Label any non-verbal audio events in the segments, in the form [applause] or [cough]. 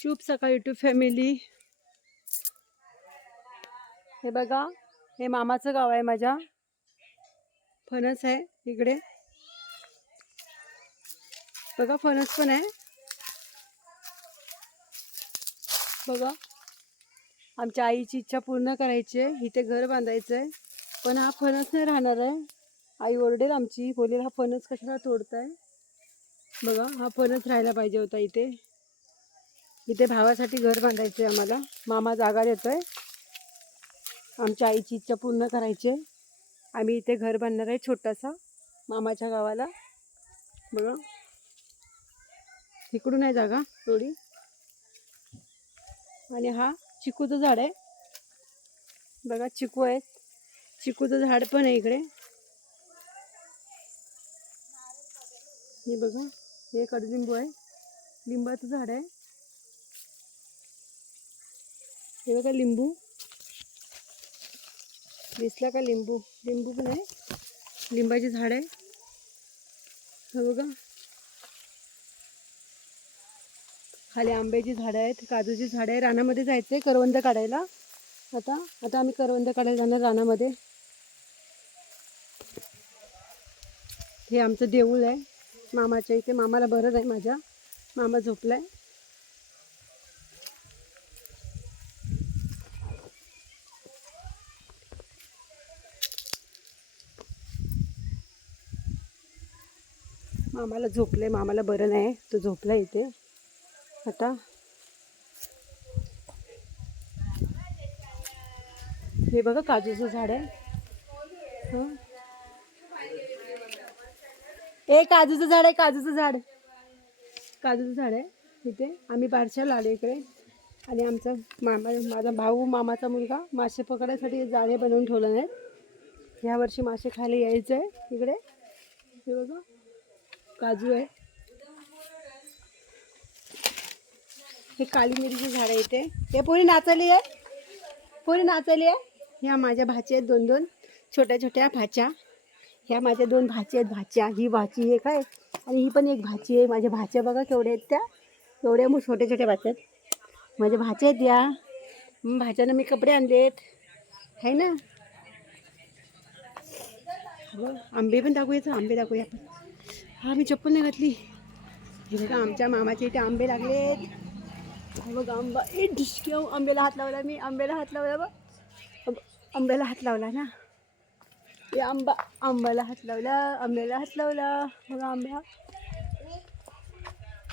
शुभ सकाळ YouTube family हे बघा हे मामाचं गाव आहे माझ्या. फणस आहे इकडे. बघा फणस पण आहे. बघा आमच्या आईची इच्छा पूर्ण करायची आहे. इथे घर बांधायचं आहे पण हा फणस नाही राहणार आहे. आई ओरडेल आमची बोलेल हा फणस कशाला तोडताय? बघा हा फणस राहायला पाहिजे होता इथे. इथे भावासाठी घर बांधायचं आहे आम्हाला. मामा जागा देतोय. आमच्या आईची इच्छा पूर्ण करायची. आहे आम्ही इथे घर बांधणार आहे छोटासा मामाच्या गावाला. बघा. इकडून आहे जागा थोडी. आणि हा चिकूचं झाड आहे. बघा चिकू आहे चिकूचं झाड पण आहे इकडे. हे बघा हे कडलिंबू आहे. लिंबाचं झाड आहे. हे बघा लिंबू. दिसला का लिंबू? लिंबू पण आहे. लिंबाचे झाड आहे. हे बघा. खाली आंब्याची झाडं आहेत काजूची झाडं आहे. रानामध्ये जायचं आहे करवंद काढायला. आता आता आम्ही करवंद काढायला जाणार रानामध्ये. हे आमचं देऊळ आहे. मामाच्या इथे मामाला बरं आहे माझ्या. मामा झोपलाय. मामाला आहे मामाला बरं नाही तो झोपला इथे. आता हे बघा काजूचं झाड आहे. हं. ए काजूचं झाड आहे काजूचं झाड. काजूचं झाड आहे इथे. आम्ही बारशाला आलो इकडे. आणि आमचा मामा माझा भाऊ मामाचा मुलगा मासे पकडायसाठी जाळे बनवून ठेवलं नाही ह्या वर्षी मासे खायला यायचं आहे इकडे. हे बघा. काजू आहे. हे काली मिरीचे झाड आहे इथे. हे पोरी नाचली आहे. पोरी नाचली आहे. ह्या माझ्या भाच्या आहेत दोन दोन. छोट्या छोट्या भाच्या. ह्या माझ्या दोन भाची आहेत. भाच्या ही भाची एक आहे आणि ही पण एक भाची आहे. माझ्या भाच्या बघा केवढ्या आहेत त्या. एवढ्या मग छोट्या छोट्या भाच्या आहेत. माझ्या भाच्या आहेत या. मग भाच्यानं मी कपडे आणलेत आहे ना? आंबे पण दाखवूया आंबे दाखवूया आपण. हा मी चप्पल नाही घातली. हे बघा आमच्या मामाच्या इथे आंबे लागलेत. हा बघा आंबा. ए डिस्क्यू हो, आंब्याला हात लावला मी. आंब्याला हात लावला बघ. आंब्याला हात लावला ना. हे आंबा आंब्याला हात लावला आंब्याला हात लावला. बघा आंब्या.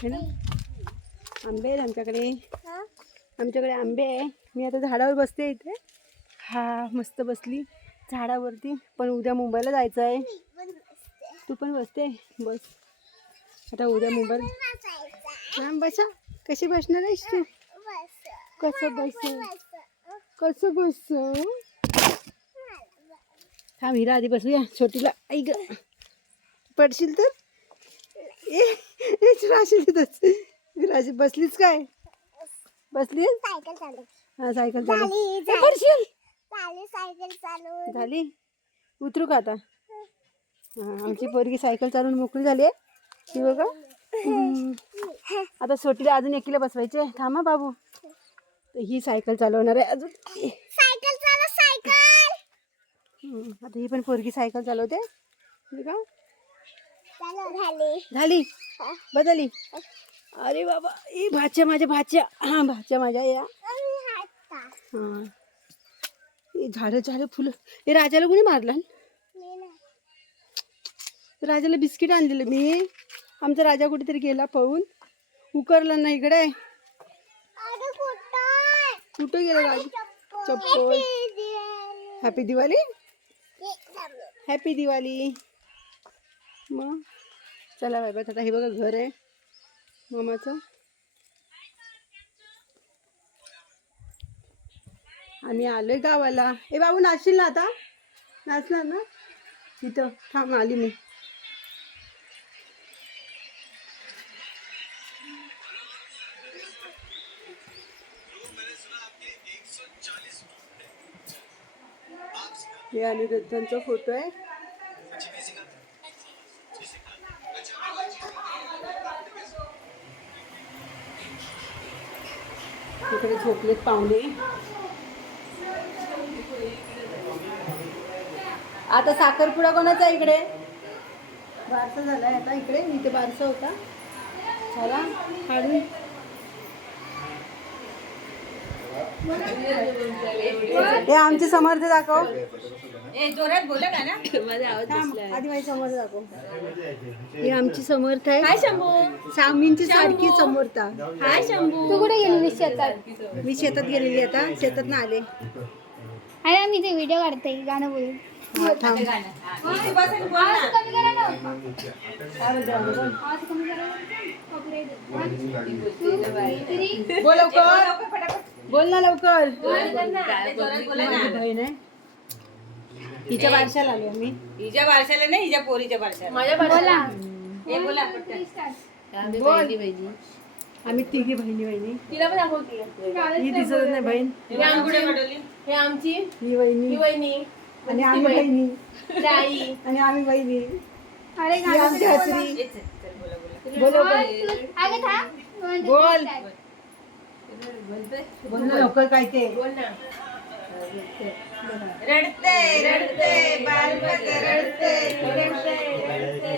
है ना. आंबे आहेत आमच्याकडे. आमच्याकडे आंबे आहे. मी आता झाडावर बसते इथे. हा मस्त बसली झाडावरती. पण उद्या मुंबईला जायचं आहे. तू पण बसते. बस. आता उद्या मुंबईला हा बसा. कशी बसणार आहेस तू? कसं बस कसं बस थांब हिरा आधी बसूया. छोटीला. आई ग. पडशील तर? राशी बसलीच काय? चालू हा सायकल चालू. पडशील. झाली उतरू का आता? हा आमची पोरगी सायकल चालवून मोकळी झाली आहे. ती बघा. आता सोटीला अजून एकीला बसवायचे थांबा बाबू. ही सायकल चालवणार आहे अजून. Cycle cycle. आता ही पण पोरगी सायकल चालवते. झाली. झाली? बदलली? अरे बाबा ए भाच्या माझ्या भाच्या. हा भाच्या माझ्या या. हा. झाडं झाडं फुलं. ए राजाला कोणी मारलं? राजाला बिस्किट आणलेलं. मी आमचा राजा कुठेतरी गेला पळून उकरला ना इकडे. कुठं? गेला राजा? चप्पल. हॅपी दिवाळी हॅपी दिवाळी मग? चला बाय बाय. आता हे बघा घर आहे. मामाचं. आम्ही आलोय गावाला. ए बाबू नाचशील ना आता? नाचणार ना? इथं. थांब आली मी. हे अनिरुद्धांचा फोटो आहे. इकडे झोपलेत पाहुणे. आता साखरपुडा कोणाचा आहे इकडे? बारसा झालाय आता इकडे. इथे बारसा होता. झाला काढून. हे आमचे समर्थ दाखव. जोरात बोला का ना थांब, आधी माझी समर्थ दाखव. ही आमची समर्थ आहे. हाय शंभू. सामींची सारखी समर्थ. हाय शंभू. तू कुठे गेली शेतात? मी शेतात गेलेली आता. शेतात ना आले. अरे मी ते व्हिडिओ काढते गाणं बोलून हा, आणि बोल ना. लवकर. बोल ना. लवकर जोरात बोला ना. माझी बहीण आहे. बारशाला आलो आम्ही. हिच्या बारशाला नाही हिच्या पोरीच्या बारशाला. बोला. हे बोला बोल. आम्ही तिघी बहिणी बहिणी. तिला पण ही दिसत नाही बहीण. हे काढवली हे आमची. ही ही वहिनी. आणि आम्ही बहिणी. आई आणि आम्ही बहिणी अरे ही आमची हसरी. बोला. बोला. बोल बोल ना लवकर काय ते. बोल ना. रडते रडते बालपत रडते रडते रडते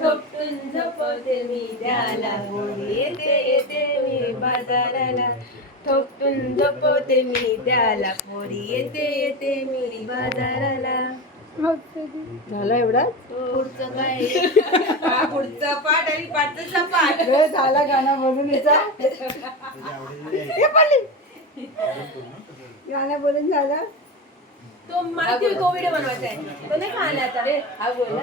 झोपून झोपवते मी त्याला गोडी येते येते मी बाजाराला. ठोकून झोपवते मी त्याला पोरी येते येते मी बाजाराला. झालं एवढा पुढचं काय? [laughs] हा पुढचा पाठ आणि पाठचा पाठ. वेळ झाला गाणं बोलून याचा हे. [laughs] गाणं बोलून झालं? तो मला तो तो व्हिडिओ बनवायचा आहे. तो नाही आता. रे हा बोल.